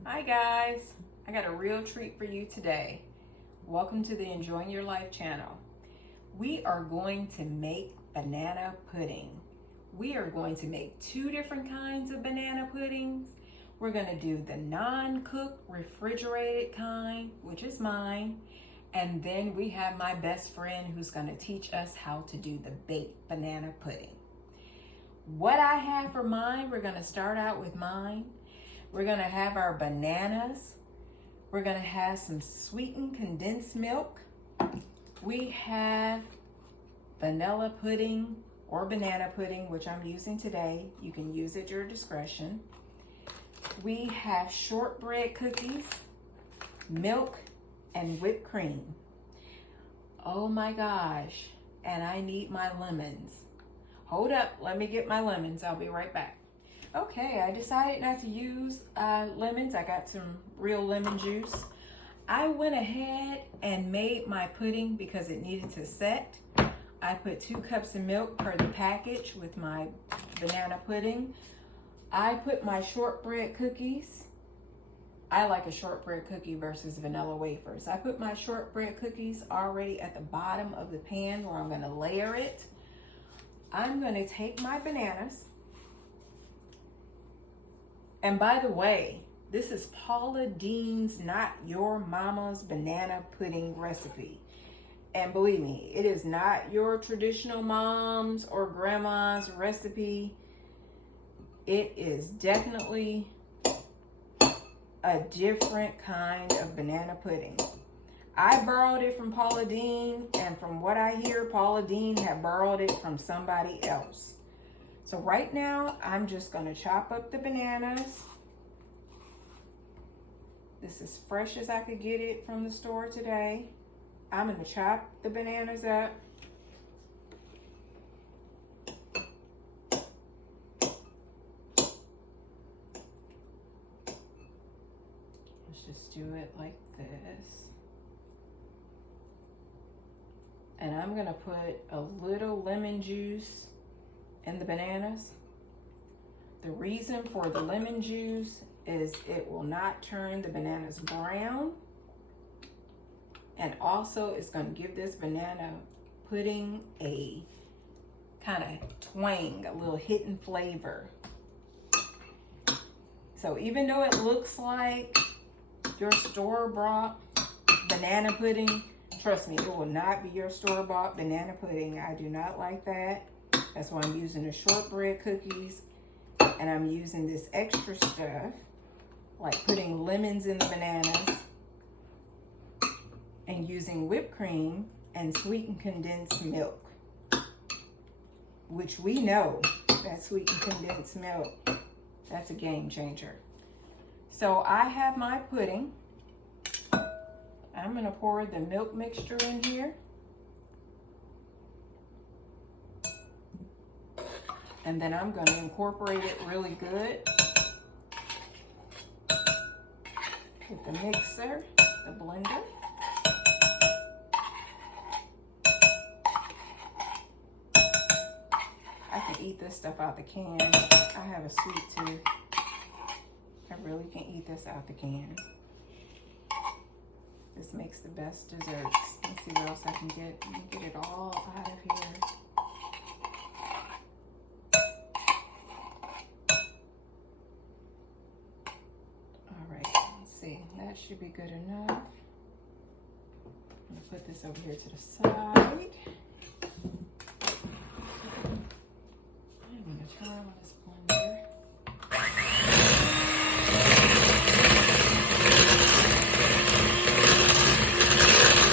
Hi guys, I got a real treat for you today. Welcome to the Enjoying Your Life channel. We are going to make banana pudding. We are going to make two different kinds of banana puddings. We're going to do the non-cooked refrigerated kind, which is mine. And then we have my best friend who's going to teach us how to do the baked banana pudding. What I have for mine, we're going to start out with mine. We're gonna have our bananas. We're gonna have some sweetened condensed milk. We have vanilla pudding or banana pudding, which I'm using today. You can use at your discretion. We have shortbread cookies, milk, and whipped cream. Oh my gosh, and I need my lemons. Hold up, let me get my lemons. I'll be right back. Okay, I decided not to use lemons. I got some real lemon juice. I went ahead and made my pudding because it needed to set. I put 2 cups of milk per the package with my banana pudding. I put my shortbread cookies. I like a shortbread cookie versus vanilla wafers. I put my shortbread cookies already at the bottom of the pan where I'm gonna layer it. I'm gonna take my bananas. And by the way, this is Paula Deens, not your mama's banana pudding recipe. And believe me, it is not your traditional mom's or grandma's recipe. It is definitely a different kind of banana pudding. I borrowed it from Paula Deen, and from what I hear, Paula Deen had borrowed it from somebody else. So right now, I'm just gonna chop up the bananas. This is fresh as I could get it from the store today. I'm gonna chop the bananas up. Let's just do it like this. And I'm gonna put a little lemon juice in the bananas. The reason for the lemon juice is it will not turn the bananas brown, and also it's going to give this banana pudding a kind of twang, a little hidden flavor. So even though it looks like your store-bought banana pudding, trust me, it will not be your store-bought banana pudding. I do not like that. That's why I'm using the shortbread cookies, and I'm using this extra stuff, like putting lemons in the bananas and using whipped cream and sweetened condensed milk, which we know that sweetened condensed milk, that's a game changer. So I have my pudding. I'm gonna pour the milk mixture in here. And then I'm going to incorporate it really good with the mixer, the blender. I can eat this stuff out the can. I have a sweet tooth. I really can eat this out the can. This makes the best desserts. Let's see what else I can get. Let me get it all out of here. That should be good enough. I'm gonna put this over here to the side. I'm gonna turn on this blender.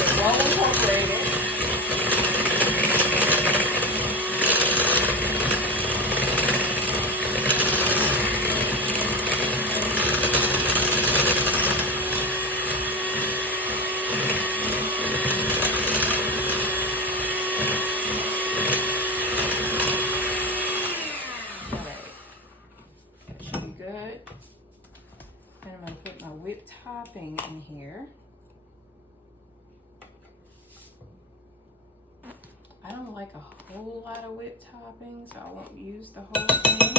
It's well incorporated. Topping in here. I don't like a whole lot of whipped topping, so I won't use the whole thing.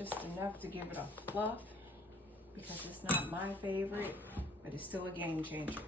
just enough to give it a fluff because it's not my favorite, but it's still a game changer.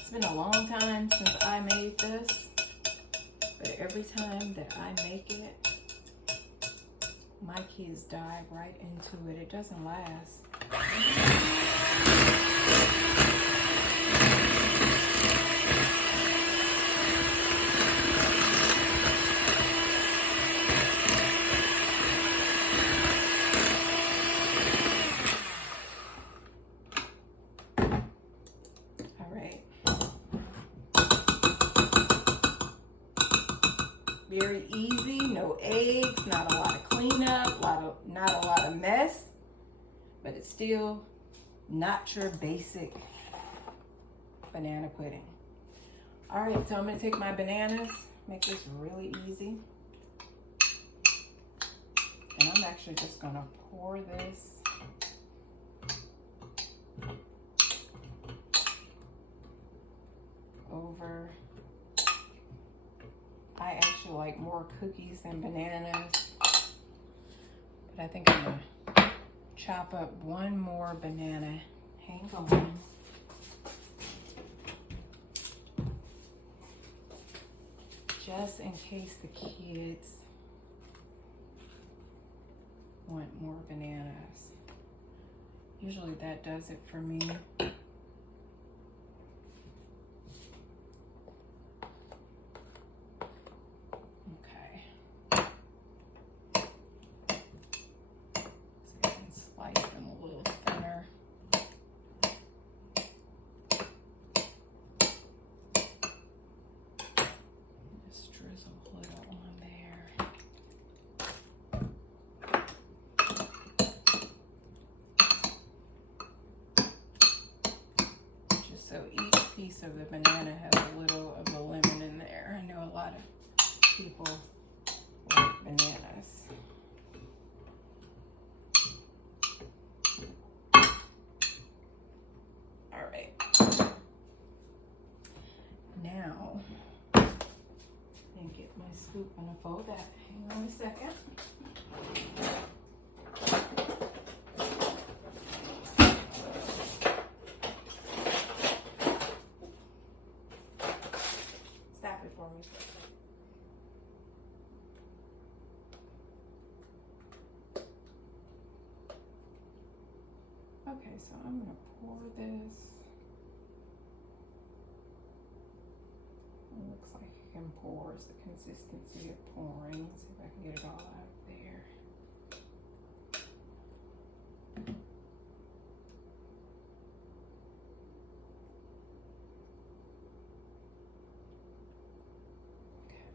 It's been a long time since I made this, but every time that I make it, my kids dive right into it. It doesn't last. Very easy, no eggs, not a lot of cleanup, not a lot of mess, but it's still not your basic banana pudding. All right, so I'm gonna take my bananas, make this really easy. And I'm actually just gonna pour this over. I actually like more cookies than bananas, but I think I'm gonna chop up one more banana. Hang on. Just in case the kids want more bananas. Usually that does it for me. So each piece of the banana has a little of the lemon in there. I know a lot of people like bananas. All right. Now, let me get my scoop. I'm gonna fold that. Hang on a second. Okay, so I'm gonna pour this. It looks like it can pour. It's the consistency of pouring. See if I can get it all out of there.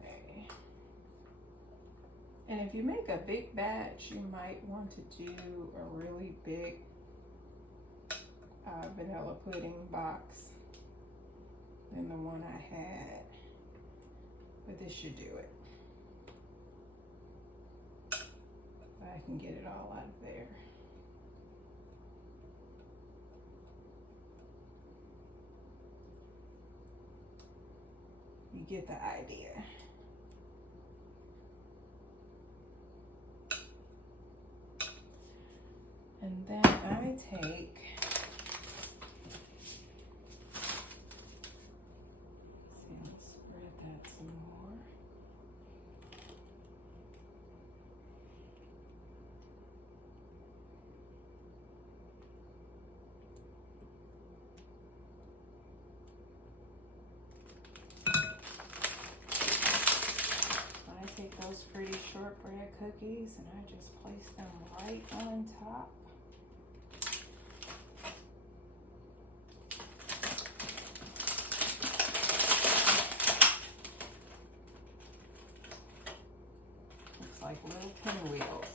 Okay. And if you make a big batch, you might want to do a really big vanilla pudding box than the one I had, but this should do it. I can get it all out of there. You get the idea. And then I take those pretty shortbread cookies and I just place them right on top. Looks like little pinwheels.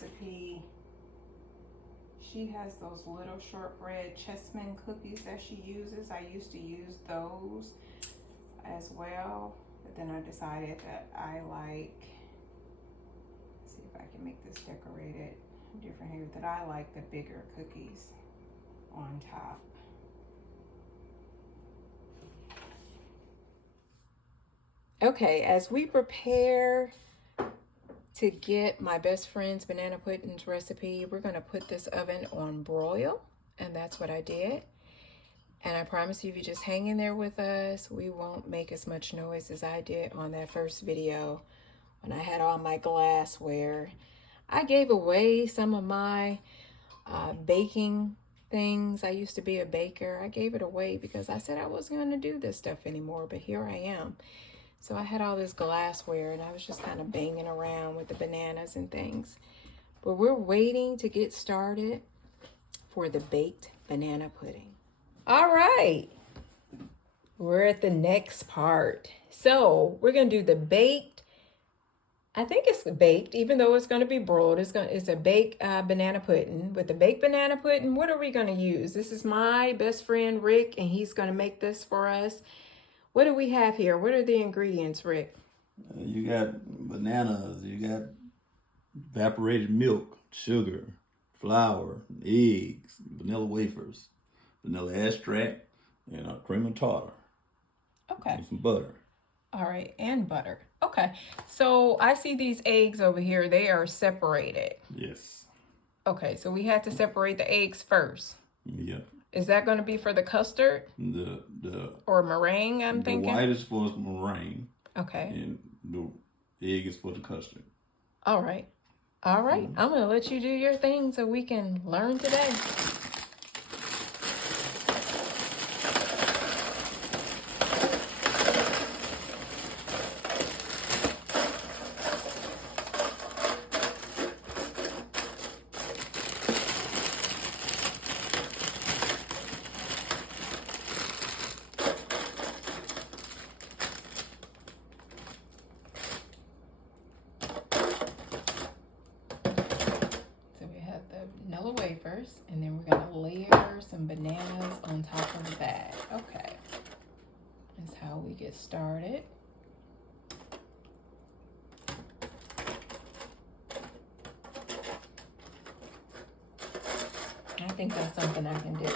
recipe. She has those little shortbread chessmen cookies that she uses. I used to use those as well, but then I decided that I like, let's see if I can make this decorated different here, that I like the bigger cookies on top. Okay, as we prepare to get my best friend's banana puddings recipe, we're gonna put this oven on broil, and that's what I did. And I promise you, if you just hang in there with us, we won't make as much noise as I did on that first video when I had all my glassware. I gave away some of my baking things. I used to be a baker. I gave it away because I said I wasn't gonna do this stuff anymore, but here I am. So I had all this glassware and I was just kind of banging around with the bananas and things. But we're waiting to get started for the baked banana pudding. All right, we're at the next part. So we're gonna do the baked, I think it's baked, even though it's gonna be broiled. It's a baked banana pudding. With the baked banana pudding, what are we gonna use? This is my best friend, Rick, and he's gonna make this for us. What do we have here? What are the ingredients, Rick? You got bananas, you got evaporated milk, sugar, flour, eggs, vanilla wafers, vanilla extract, and cream and tartar. Okay. And some butter. All right, and butter. Okay, so I see these eggs over here. They are separated. Yes. Okay, so we had to separate the eggs first. Yep. Is that going to be for the custard? Or meringue, I'm thinking? The white is for meringue. Okay. And the egg is for the custard. All right. All right. I'm going to let you do your thing so we can learn today. Vanilla wafers, and then we're going to layer some bananas on top of that. Okay, that's how we get started. I think that's something I can do.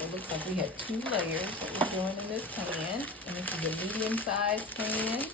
It looks like we have 2 layers that we're doing in this pan, and this is a medium-sized pan.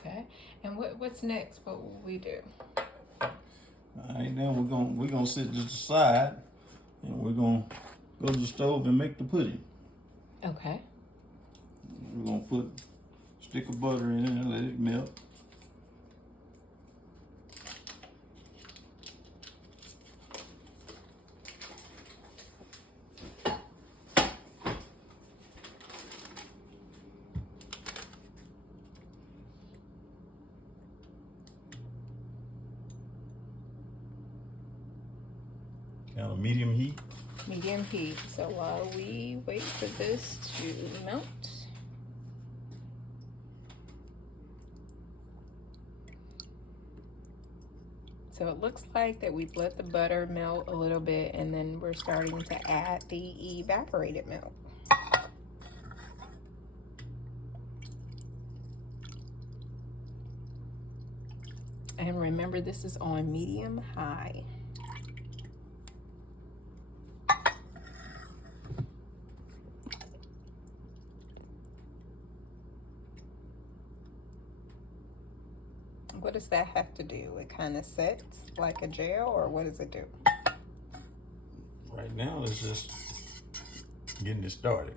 Okay, and what's next? What will we do? All right, now we're gonna sit to the side, and we're gonna go to the stove and make the pudding. Okay. We're gonna put a stick of butter in it and let it melt. Kind of medium heat. Medium heat. So while we wait for this to melt. So it looks like that we've let the butter melt a little bit, and then we're starting to add the evaporated milk. And remember, this is on medium-high. What does that have to do? It kind of sets like a gel, or what does it do? Right now, it's just getting it started.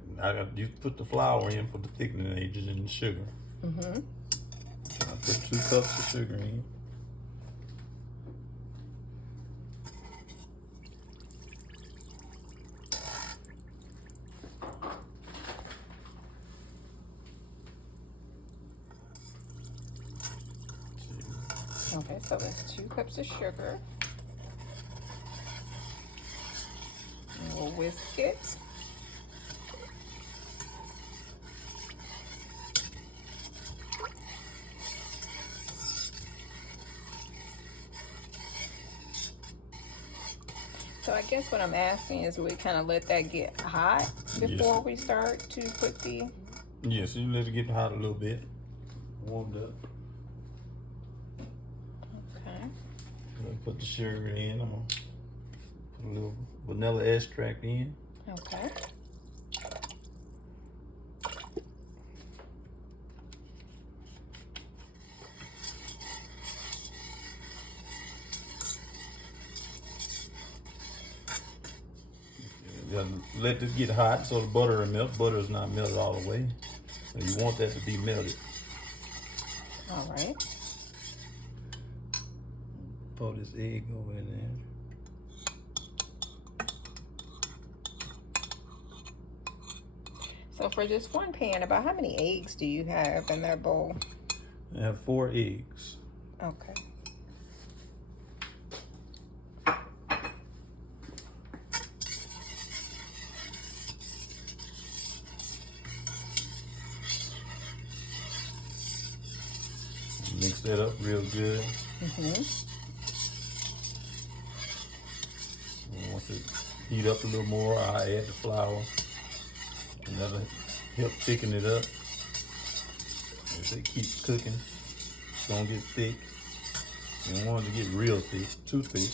You put the flour in for the thickening agents and the sugar. Mm-hmm. I put 2 cups of sugar in. Okay, so that's 2 cups of sugar. And we'll whisk it. So I guess what I'm asking is, we kind of let that get hot before we start to put the... Yes, you let it get hot a little bit. Warmed up. Okay. Put the sugar in. I'm gonna put a little vanilla extract in. Okay. Let it get hot so the butter will melt. Butter is not melted all the way. So you want that to be melted. All right. Pour this egg over in there. So for just one pan, about how many eggs do you have in that bowl? I have 4 eggs. Okay. Mix that up real good. Mm-hmm. Once it heat up a little more, I add the flour. And that'll help thicken it up. As it keeps cooking, it's gonna get thick. You don't want it to get real thick, too thick.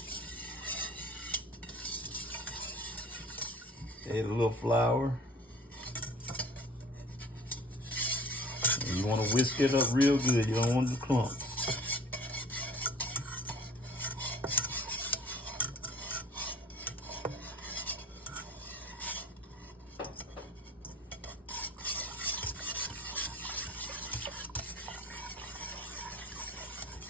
Add a little flour. And you want to whisk it up real good. You don't want it to clump.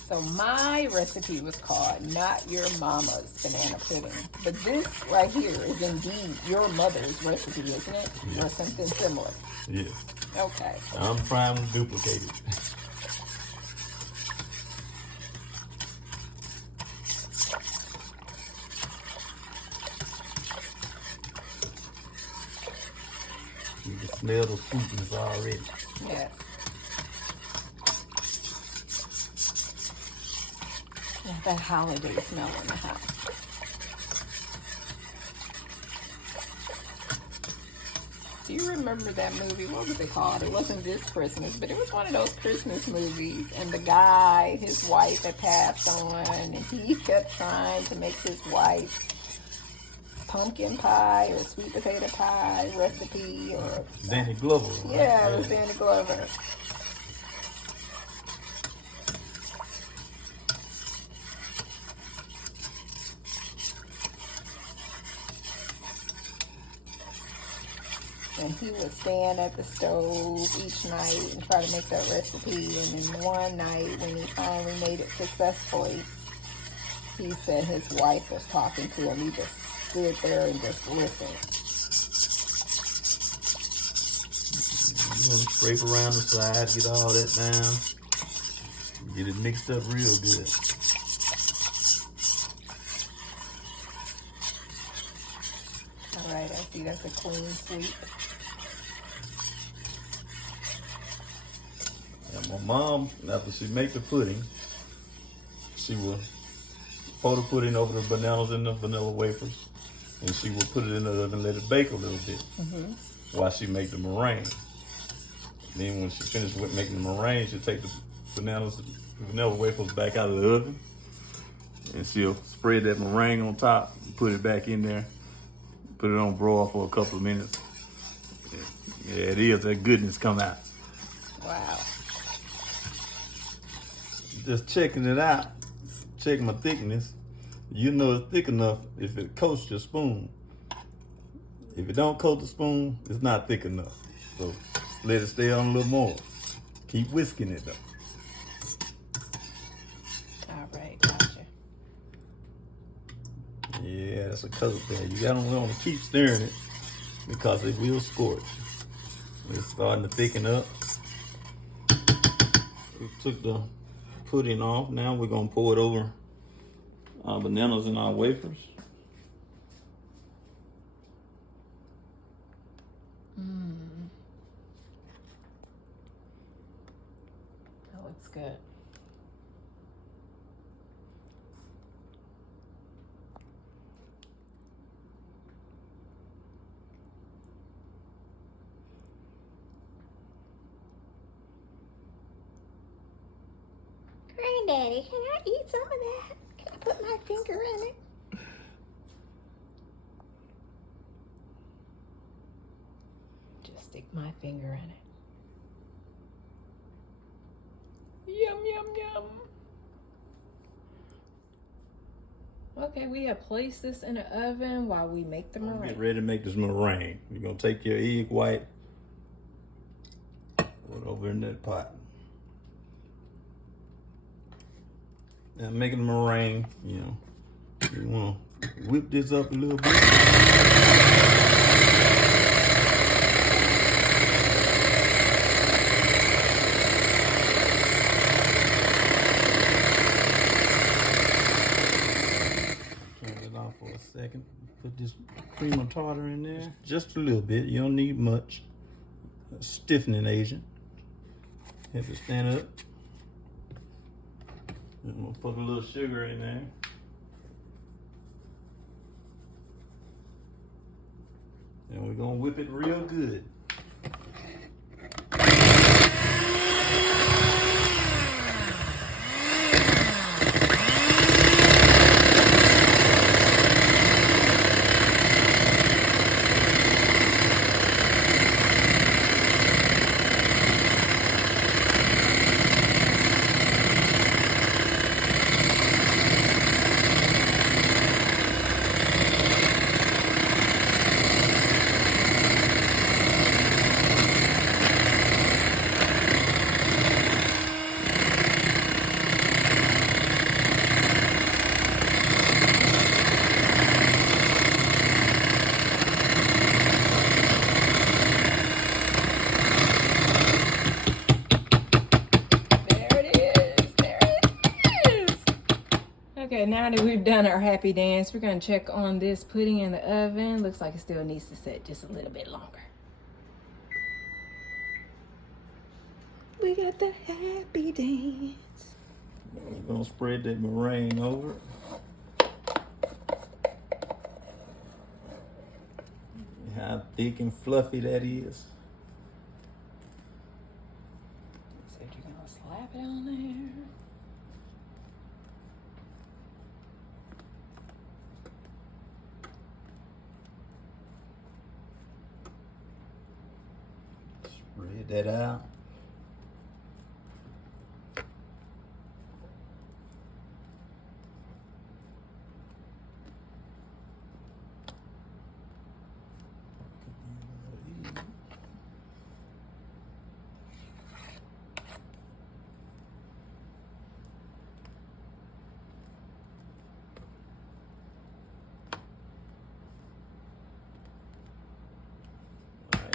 So my recipe was called Not Your Mama's Banana Pudding. But this right here is indeed your mother's recipe, isn't it? Yes. Or something similar. Yes. Okay. I'm trying to duplicate it. You can smell the sweetness already. Yes. Yeah, that holiday smell in the house. Do you remember that movie? What was it called? It wasn't This Christmas, but it was one of those Christmas movies. And the guy, his wife had passed on, and he kept trying to make his wife pumpkin pie or sweet potato pie recipe, or Danny Glover. Right? Yeah, it was Danny Glover. And he would stand at the stove each night and try to make that recipe. And then one night, when he finally made it successfully, he said his wife was talking to him. He just stood there and just listened. You want to scrape around the sides, get all that down. Get it mixed up real good. All right, I see that's a clean sweep. And my mom, after she make the pudding, she will pour the pudding over the bananas and the vanilla wafers, and she will put it in the oven and let it bake a little bit while she make the meringue. Then when she finishes with making the meringue, she'll take the bananas, the vanilla wafers back out of the oven, and she'll spread that meringue on top, put it back in there, put it on broil for a couple of minutes. Yeah, it is, that goodness come out. Wow. just checking it out, checking my thickness. You know it's thick enough if it coats your spoon. If it don't coat the spoon, it's not thick enough. So let it stay on a little more. Keep whisking it though. All right, gotcha. Yeah, that's a coat there. You gotta want to keep stirring it because it will scorch. It's starting to thicken up. We took the pudding off. Now we're gonna pour it over our bananas and our wafers. That looks good. Granddaddy, can I eat some of that? Can I put my finger in it? Just stick my finger in it. Yum, yum, yum. Okay, we have placed this in the oven while we make the meringue. Get ready to make this meringue. You're gonna take your egg white, put it over in that pot. Now making the meringue, you know, you wanna whip this up a little bit. For a second, put this cream of tartar in there, just a little bit. You don't need much. A stiffening agent. Have it stand up. And we'll put a little sugar in there. And we're gonna whip it real good. Okay, now that we've done our happy dance, we're gonna check on this pudding in the oven. Looks like it still needs to set just a little bit longer. We got the happy dance. We're gonna spread that meringue over. How thick and fluffy that is. Said you're gonna slap it on there. Spread that out.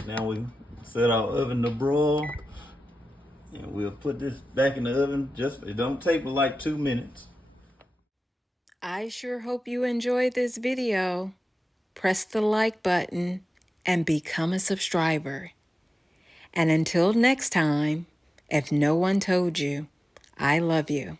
Now we set our oven to broil, and we'll put this back in the oven. It don't take but like 2 minutes. I sure hope you enjoyed this video. Press the like button and become a subscriber. And until next time, if no one told you, I love you.